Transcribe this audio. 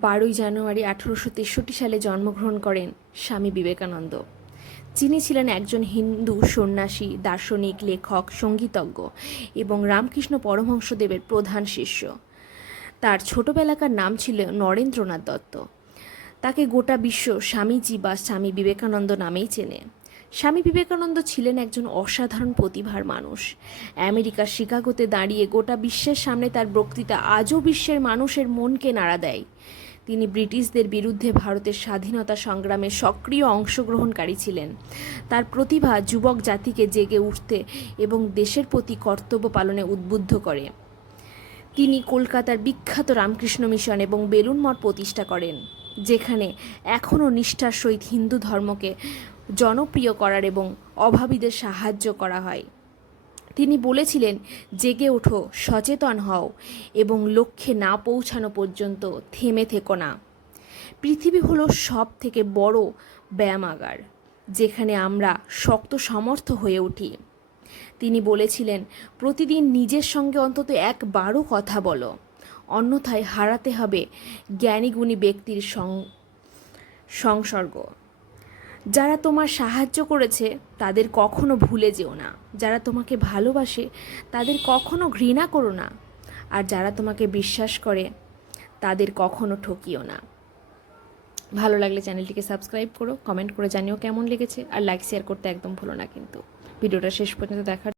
12ই জানুয়ারি 1863 সালে জন্মগ্রহণ করেন স্বামী বিবেকানন্দ। যিনি ছিলেন একজন হিন্দু সন্ন্যাসী, দার্শনিক, লেখক, সঙ্গীতজ্ঞ এবং রামকৃষ্ণ পরমহংসদেবের প্রধান শিষ্য। তার ছোটবেলাকার নাম ছিল নরেন্দ্রনাথ দত্ত। তাকে গোটা বিশ্ব স্বামীজি বা স্বামী বিবেকানন্দ নামেই চেনে। স্বামী বিবেকানন্দ ছিলেন একজন অসাধারণ প্রতিভার মানুষ। আমেরিকার শিকাগোতে দাঁড়িয়ে গোটা বিশ্বের সামনে তার বক্তৃতা আজও বিশ্বের মানুষের মনকে নাড়া দেয়। তিনি ব্রিটিশদের বিরুদ্ধে ভারতের স্বাধীনতা সংগ্রামে সক্রিয় অংশগ্রহণকারী ছিলেন। তার প্রতিভা যুবক জাতিকে জেগে উঠতে এবং দেশের প্রতি কর্তব্য পালনে উদ্বুদ্ধ করে। তিনি কলকাতার বিখ্যাত রামকৃষ্ণ মিশন এবং বেলুড় মঠ প্রতিষ্ঠা করেন, যেখানে এখনও নিষ্ঠার সহিত হিন্দু ধর্মকে জনপ্রিয় করার এবং অভাবীদের সাহায্য করা হয়। তিনি বলেছিলেন, জেগে ওঠো, সচেতন হও এবং লক্ষ্যে না পৌঁছানো পর্যন্ত থেমে থেকো না। পৃথিবী হলো সব থেকে বড় ব্যায়ামাগার, যেখানে আমরা শক্ত সমর্থ হয়ে উঠি। তিনি বলেছিলেন, প্রতিদিন নিজের সঙ্গে অন্তত একবারও কথা বলো, অন্যথায় হারাতে হবে জ্ঞানীগুণী ব্যক্তির সংসর্গ। যারা তোমার সাহায্য করেছে তাদের কখনো ভুলে যেও না। যারা তোমাকে ভালোবাসে তাদের কখনো ঘৃণা করো না। আর যারা তোমাকে বিশ্বাস করে তাদের কখনো ঠকিও না। ভালো লাগলে চ্যানেলটিকে সাবস্ক্রাইব করো, কমেন্ট করে জানিও কেমন লেগেছে, আর লাইক শেয়ার করতে একদম ভুলো না কিন্তু। ভিডিওটা শেষ পর্যন্ত দেখার